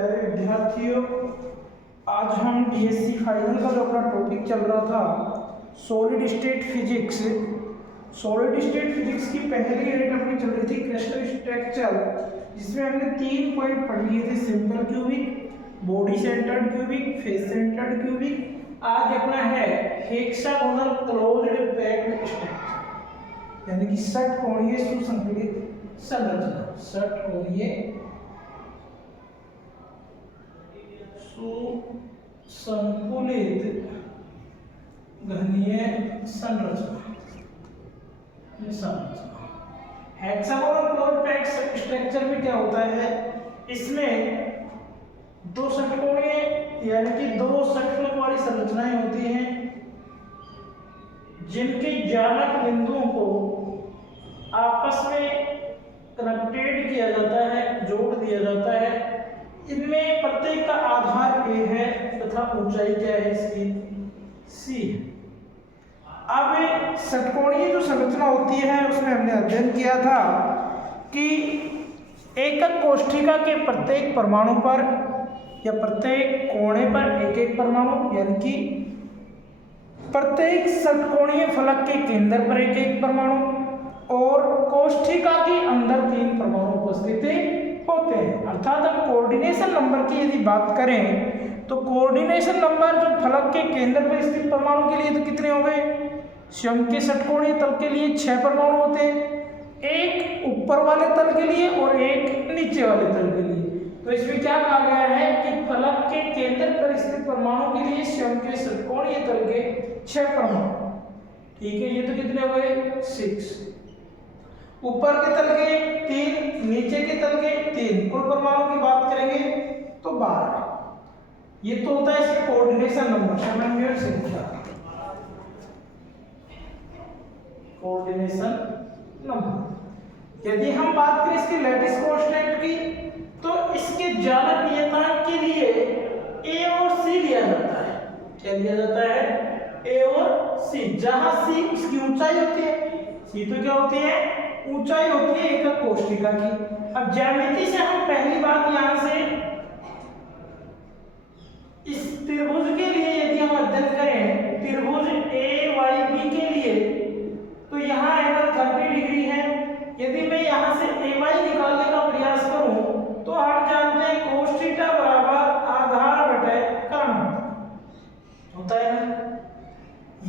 प्यारे विद्यार्थियों, आज हम बीएससी फाइनल का जो अपना टॉपिक चल रहा था सॉलिड स्टेट फिजिक्स की पहली यूनिट अपनी चल रही थी क्रिस्टल स्ट्रक्चर, जिसमें हमने 3 पॉइंट पढ़ लिए थे। Simple cubic, body centred cubic, face centred cubic. आज अपना है हेक्सागोनल क्लोज्ड पैक्ड स्ट्रक्चर, यानी कि षटकोणीय सुसंतुलित संरचना। षटकोणीय सुसंतुलित घनीय संरचना। हेक्सागोनल क्लोज्ड पैक्ड स्ट्रक्चर में क्या होता है, इसमें दो षटकोणीय यानी कि दो षटकोण वाली संरचनाएं होती हैं, जिनके ज्यामितीय बिंदुओं को आपस में कनेक्टेड किया जाता है, जोड़ दिया जाता है। इनमें प्रत्येक का आधार ए है तथा ऊंचाई क्या है इसकी, सी है। अब षटकोणीय जो संरचना होती है उसमें हमने अध्ययन किया था कि एकक कोष्ठिका के प्रत्येक परमाणु पर या प्रत्येक कोणे पर एक एक परमाणु, यानी कि प्रत्येक षटकोणीय फलक के केंद्र पर एक एक परमाणु और कोष्ठिका के अंदर 3 परमाणु उपस्थित होते हैं। अर्थात अब कोऑर्डिनेशन नंबर की यदि बात करें तो कोऑर्डिनेशन नंबर जो फलक के केंद्र पर स्थित परमाणु के लिए तो कितने हो गए, स्वयं के षटकोणीय तल के लिए 6 परमाणु होते हैं, एक ऊपर वाले तल के लिए और एक नीचे वाले तल के लिए। तो इसमें क्या कहा गया है कि फलक के केंद्र पर स्थित परमाणु के लिए स्वयं के षटकोणीय तल के 6 परमाणु। ठीक है, ये तो कितने हो गए, 6। ऊपर के तल के 3, नीचे के तल के 3, कुल परमाणु की बात करेंगे तो 12। ये तो होता है इसके कोऑर्डिनेशन नंबर, समन्वय संख्या, कोऑर्डिनेशन नंबर। यदि हम बात करें इसके लैटिस कांस्टेंट की तो इसके ज्यामितीय नियतांक के लिए ए और सी लिया जाता है। क्या लिया जाता है, ए और सी, जहां सी इसकी ऊंचाई होती है। सी तो क्या होती है, ऊंचाई होती है एकक कोष्ठिका की। अब ज्यामिति से हम पहली बात यहां से इस त्रिभुज के लिए यदि हम अध्ययन करें, त्रिभुज ए वाई बी के लिए, तो यहाँ एंगल 30 डिग्री है। यदि मैं यहाँ से ए वाई निकालने का प्रयास करूं तो हम जानते हैं cos थीटा बराबर आधार बटे कर्ण होता है ना।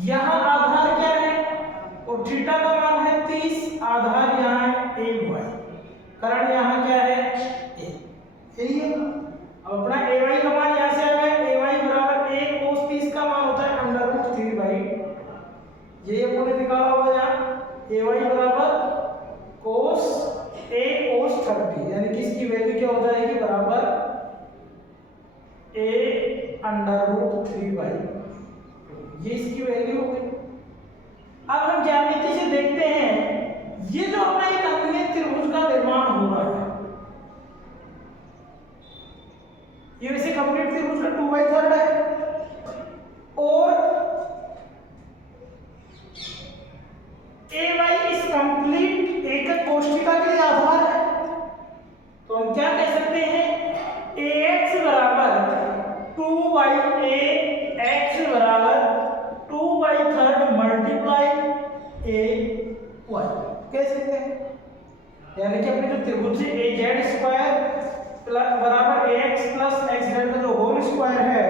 यहाँ आधार क्या है और थीटा का मान है 30, आधार यहाँ है ए वाई, कर्ण यहाँ क्या है ए, यही है। अब अपना ए वाई का मान यहाँ से आ गया, ए वाई बराबर ए cos 30 का मान होता है √3/, ये अपने निकाला होगा यहाँ, ए वाई बराबर cos 30, यानी कि इसकी वैल्यू क्या हो जाएगी, बराबर a √3/, ये इसकी वैल्यू हो गई। अब हम ज्यामिति से देखते हैं, ये जो अपना एक अन्य त्रिभुज का निर्माण हो रहा है, ये वैसे कंप्लीट त्रिभुज का 2/3 है और ए वाई इस कंप्लीट एकक कोष्ठिका के लिए आधार है। तो हम क्या कह सकते हैं, ax बराबर 2/a, x बराबर 2/3 मल्टीप्लाई ay कह सकते हैं। यानी कि अपने जो त्रिभुज az² बराबर ax प्लस xz का जो होल स्क्वायर है,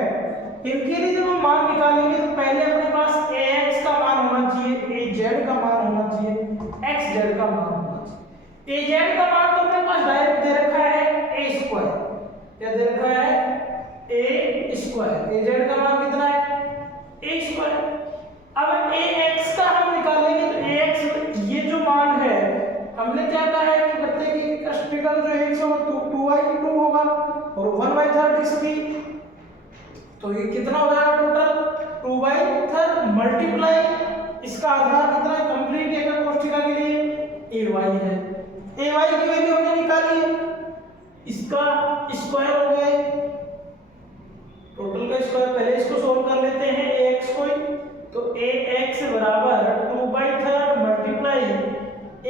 इनके लिए जब हम मान निकालेंगे तो पहले अपने पास ax का मान होना चाहिए, az का मान होना चाहिए, xz का मान होना चाहिए। az का मान तो अपने पास डायरेक्ट दे रखा है a², क्या दे रखा है a², az का मान कितना है a²। अब ax का हम निकालेंगे तो ax ये जो मान है, हमने क्या कहा है कि प्रत्येक कष्टिकल जो है 2/2 होगा और 1/3 इसकी, तो ये कितना हो जाएगा टोटल 2/3 मल्टीप्लाई इसका आधार कितना है कंप्लीट एकक कोष्ठिका के लिए ay है। ay की वैल्यू हमने निकाली है, इसका स्क्वायर हो गया है, टोटल का स्क्वायर। पहले इसको सोल्व कर लेते हैं ax को, तो ax बराबर 2/3 मल्टीप्लाई ay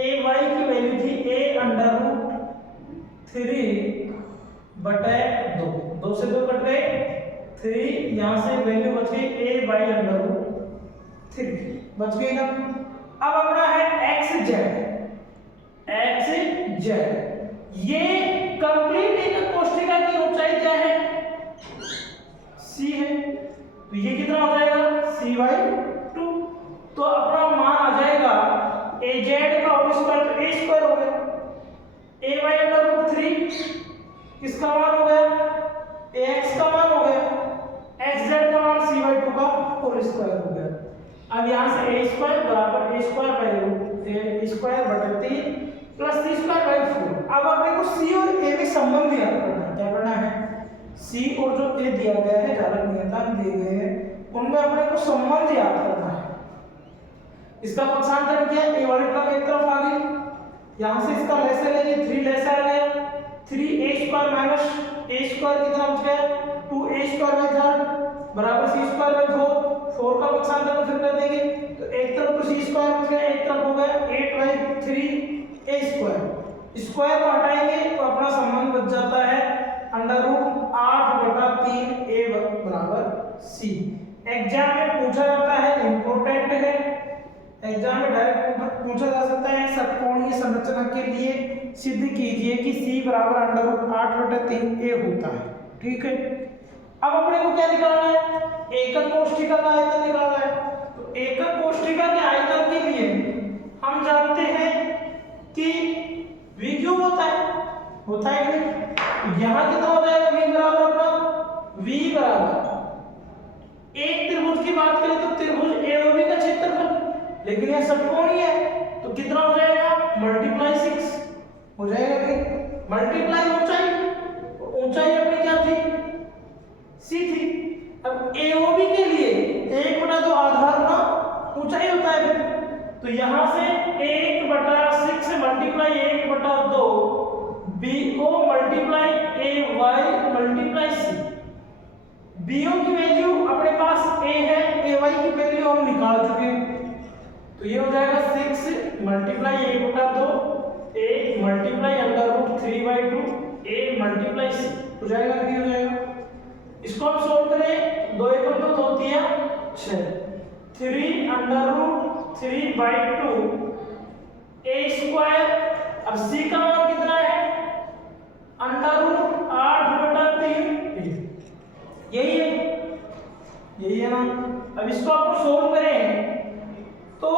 की वैल्यू थी a √3/2 2 से 2 कट गए 3, यहाँ से वैल्यू बच गई a बाई अंडर रूट 3 बच गई ना। अब अपना है एक्स जेड, ये कंप्लीट एक कोष्ठिका की ऊंचाई क्या है c है, तो ये कितना हो जाएगा c बाई 2। तो अपना मान आ जाएगा a जेड का होल स्क्वायर तो a स्क्वायर हो गया, a बाई अंडर रूट 3 किसका मान हो गया ax का मान हो गया, x जेड का मान c बाई 2 का होल स्क्वायर हो गया। अब यहाँ से a स्क्वायर बराबर a square by root a square बटे 3 प्लस c स्क्वायर बाई 4। अब अपने को c और a में संबंध याद करना है। क्या करना है, c और जो a दिया गया है चालक नियतांक दिए गए हैं उनमें अपने को संबंध याद करना है। इसका पक्षांतर किया a वाली टर्म एक तरफ आ गई, यहाँ से इसका लेसा लेंगे 3 लेसा आ गया 3a square minus a square कितना बच गया 2a स्क्वायर बाई 3 बराबर c स्क्वायर बाई 4 का पक्षांतर फिर कर देंगे तो एक तरफ तो c स्क्वायर बच गया एक तरफ हो गया 8 बाई 3 a स्क्वायर को हटाएंगे तो अपना संबंध बच जाता है अंडर रूट 8 बटा 3 a बराबर c। एग्जाम में पूछा जाता है, इंपॉर्टेंट है, एग्जाम में डायरेक्ट पूछा जा सकता है षटकोणीय संरचना के लिए सिद्ध कीजिए कि c बराबर अंडर रूट 8 बटा 3 a होता है। ठीक है, अब अपने को क्या निकालना है, एकक कोष्ठिका का आयतन निकालना है। तो एकक कोष्ठिका के आयतन के लिए हम जानते हैं कि v क्यूब होता है कि नहीं, यहाँ कितना हो जाएगा v बराबर अपना v बराबर एक त्रिभुज की बात करें तो त्रिभुज AOB का क्षेत्रफल, लेकिन यह षटकोणीय है तो कितना हो जाएगा मल्टीप्लाई 6 हो जाएगा भाई, मल्टीप्लाई ऊंचाई, ऊंचाई अपनी क्या थी c थी। अब AOB के लिए 1/2 आधार ना ऊंचाई होता है फिर, तो यहाँ से 1/6 multiply 1/2 BO multiply AY multiply c। BO की वैल्यू अपने पास a है, AY की वैल्यू हम निकाल चुके हैं, तो ये हो जाएगा 6 multiply 1/2 a multiply under root 3/2 a multiply c हो जाएगा, नहीं हो जाएगा। इसको हम सोल्व करें 2 एकम 2 होती है 6 3 अंडर रूट 3/2 a स्क्वायर। अब c का मान कितना है अंडर रूट 8 बटा 3, यही है ना। अब इसको आप सोल्व करें तो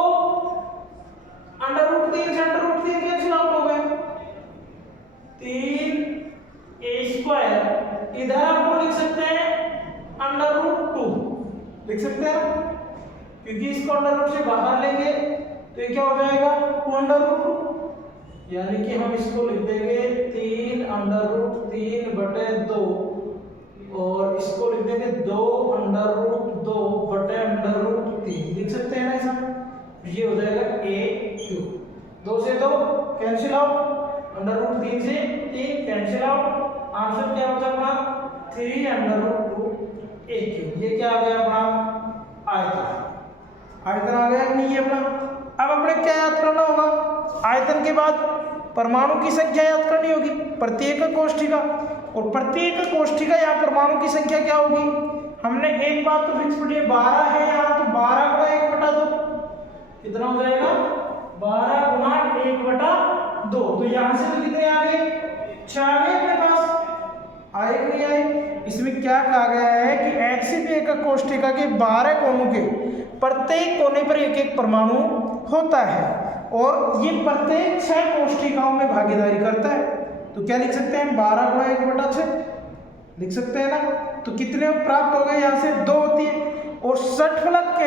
अंडर रूट 3 से अंडर रूट 3 कैंसिल आउट हो गए, 3 a स्क्वायर, इधर आपको लिख सकते हैं अंडर रूट 2 लिख सकते हैं क्योंकि इसको अंडर रूट से बाहर लेंगे तो ये क्या हो जाएगा 2 अंडर रूट 2, यानी कि हम इसको लिख देंगे 3 अंडर रूट 3 बटे 2 और इसको लिख देंगे 2 अंडर रूट 2 बटे अंडर रूट 3 लिख सकते हैं ना ऐसा, ये हो जाएगा a क्यूब। 2 से 2 कैंसिल आउट, अंडर रूट 3 से 3 कैंसिल आउट, आंसर क्या बचा अपना 3 अंडर रूट 2 a क्यूब। ये क्या आ गया अपना आयतन, आयतन आ गया नहीं ये अपना। अब अपने क्या याद करना होगा, आयतन के बाद परमाणु की संख्या याद करनी होगी प्रत्येक कोष्ठिका, और प्रत्येक कोष्ठिका या परमाणु की संख्या क्या होगी, हमने एक बात तो फिक्स पढ़ी है 12 है यहाँ, तो 12 गुणा 1/2 कितना हो जाएगा 12 गुणा 1/2, तो यहाँ से तो कितने आ गए 6 आ गए अपने पास, आए कि नहीं आए। इसमें क्या कहा गया है कि एक्स एकक कोष्ठिका के 12 कोनों के प्रत्येक कोने पर एक एक परमाणु होता है और ये प्रत्येक 6 कोष्ठिकाओं में भागीदारी करता है। तो क्या लिख सकते हैं 12 गुणा 1/6 लिख सकते हैं ना, तो कितने प्राप्त हो गए, यहाँ से 2 होती है। और षटफलक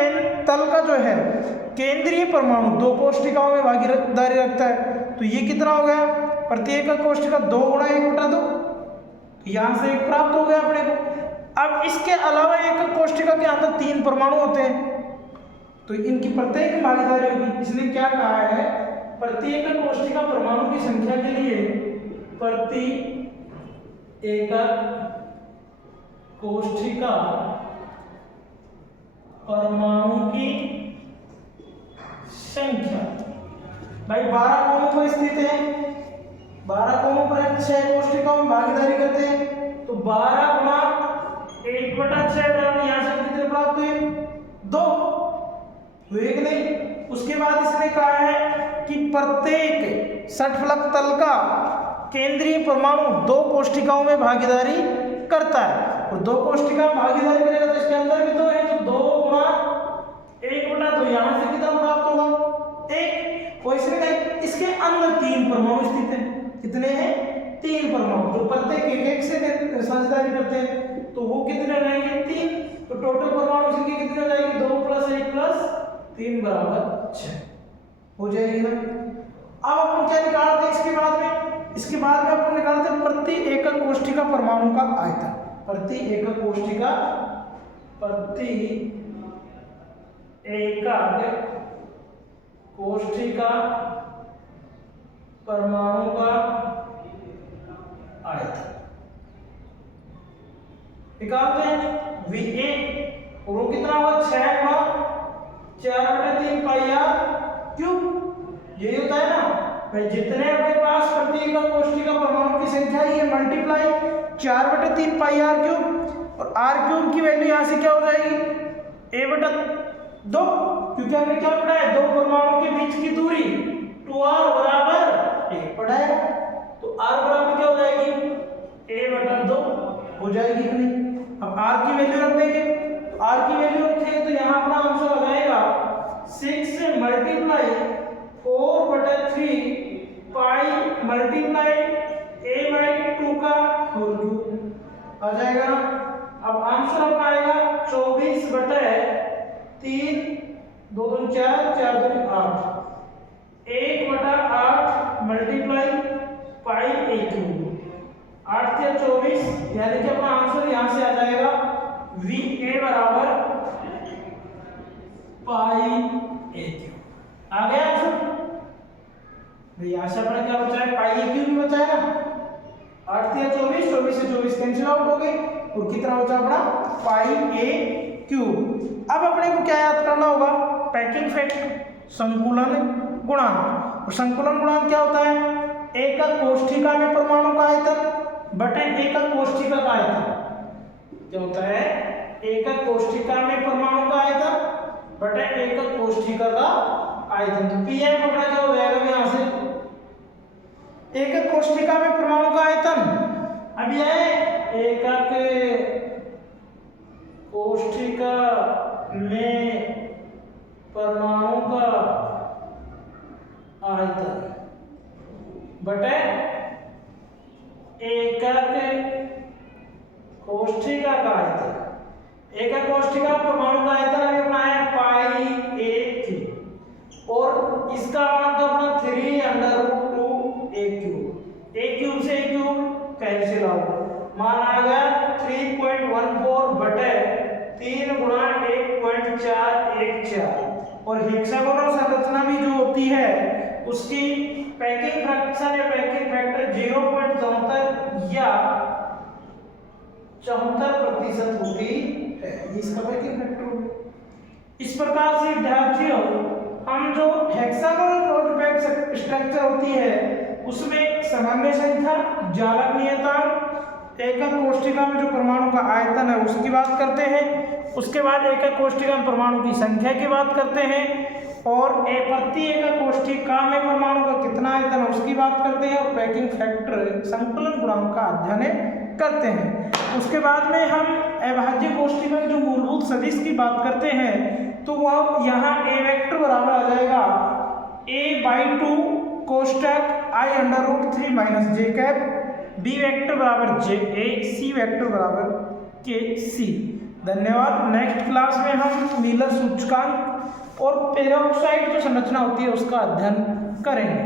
तल का जो है केंद्रीय परमाणु 2 कोष्ठिकाओं में भागीदारी रखता है, तो ये कितना हो गया प्रत्येक कोष्ठिका 2 गुणा 1/2, यहाँ से 1 प्राप्त हो गया अपने को। अब इसके अलावा एक कोष्ठिका के अंदर 3 परमाणु होते हैं तो इनकी प्रत्येक भागीदारी होगी, इसलिए क्या कहा है प्रत्येक कोष्ठिका परमाणु की संख्या के लिए प्रति एकक कोष्ठिका परमाणु की संख्या, भाई 12 कोनों पर स्थित है, 12 कोनों पर 6 कोष्ठिकाओं में भागीदारी करते हैं, तो 12 गुणा 1/6 बराबर यहाँ से कितने प्राप्त हुए 2 हुए कि नहीं। उसके बाद इसने कहा है कि प्रत्येक षटफलक तल का केंद्रीय परमाणु 2 कोष्ठिकाओं में भागीदारी करता है और 2 कोष्ठिका भागीदारी करेगा तो इसके अंदर भी 2 है तो 2 गुणा 1/2 यहाँ से कितना प्राप्त होगा 1। और इसने कहा इसके अंदर 3 परमाणु स्थित हैं। कितने हैं 3 परमाणु जो प्रत्येक एक से साझेदारी करते हैं तो वो कितने रहेंगे 3। तो टोटल परमाणु संख्या कितनी हो जाएगी 2 + 1 + 3 = 6 हो जाएगी ना। अब अपन क्या निकालते हैं इसके बाद में अपन निकालते हैं प्रति एकक कोष्ठिका परमाणु का आयतन। प्रति एकक कोष्ठिका परमाणु का आयतन निकालते हैं Va और वो कितना होगा 6 गुणा 4/3 πr³ यही होता है ना भाई। जितने अपने पास प्रति एकक कोष्ठिका परमाणु की संख्या ये मल्टीप्लाई 4/3 πr³ और r³ की वैल्यू यहाँ से क्या हो जाएगी a/2 क्योंकि हमने क्या पढ़ा है 2 परमाणु के बीच की दूरी 2r = 1 पढ़ा है तो r बराबर क्या हो जाएगी a/2 हो जाएगी कि नहीं। अब r की वैल्यू रख देंगे तो r की वैल्यू रखेंगे तो यहाँ अपना आंसर आ जाएगा 6 से मल्टीप्लाई 4/3 पाई मल्टीप्लाई a/2 का होल क्यूब आ जाएगा ना। अब आंसर अपना आएगा 24/3 2 2 4 4 2 8 1/8 मल्टीप्लाई पाई a³ 8 या 24 यानी कि अपना आंसर यहाँ से आ जाएगा Va बराबर पाई a³ आ गया आंसर भाई। यहाँ से अपना क्या बचा है पाई a³ बचा है ना 8 या 24 24 से 24 कैंसिल आउट हो गए और कितना बचा अपना पाई a³। अब अपने को क्या याद करना होगा पैकिंग फैक्टर संकुलन गुणांक। और संकुलन गुणांक क्या होता है एकक कोष्ठिका में परमाणु का आयतन बटे एकक कोष्ठिका का आयतन। क्या होता है एकक कोष्ठिका में परमाणु का आयतन बटे एकक कोष्ठिका का आयतन। तो पीएम अपना क्या हो जाएगा यहाँ से एकक कोष्ठिका में परमाणु का आयतन। अब यह एकक कोष्ठिका में परमाणु का आयतन बटे एकक कोष्ठिका का आयतन। एकक कोष्ठिका परमाणु का आयतन अभी अपना है पाई a³ और इसका मान तो अपना 3√2 a³ से a³ कैंसिल आउट मान आ गया 3.14 बटे 3 गुणा 1.414। और हेक्सागोनल संरचना भी जो होती है उसकी पैकिंग फ्रैक्शन या पैकिंग फैक्टर 0.74 या 74% होती है। इसका पैकिंग फैक्टर हो गया। इस प्रकार से विद्यार्थियों हम जो हेक्सागोनल प्रोटोटाइप स्ट्रक्चर होती है उसमें सामान्य संख्या जालक नियतांक एकक कोष्ठिका में जो परमाणु का आयतन है उसकी बात करते हैं। उसके बाद एकक कोष्ठिका में परमाणु की संख्या की बात करते हैं और प्रति एकक कोष्ठिका में परमाणु का कितना आयतन है उसकी बात करते हैं और पैकिंग फैक्टर संकुलन गुणांक का अध्ययन करते हैं। उसके बाद में हम अभाज्य कोष्ठिका की जो मूलभूत सदिश की बात करते हैं तो वह यहाँ a वेक्टर बराबर आ जाएगा a/2 कोष्ठक i√3 - j cap, b vector बराबर ja, c वेक्टर बराबर kc। धन्यवाद। नेक्स्ट क्लास में हम मीलर सूचकांक और पेरोक्साइड जो संरचना होती है उसका अध्ययन करेंगे।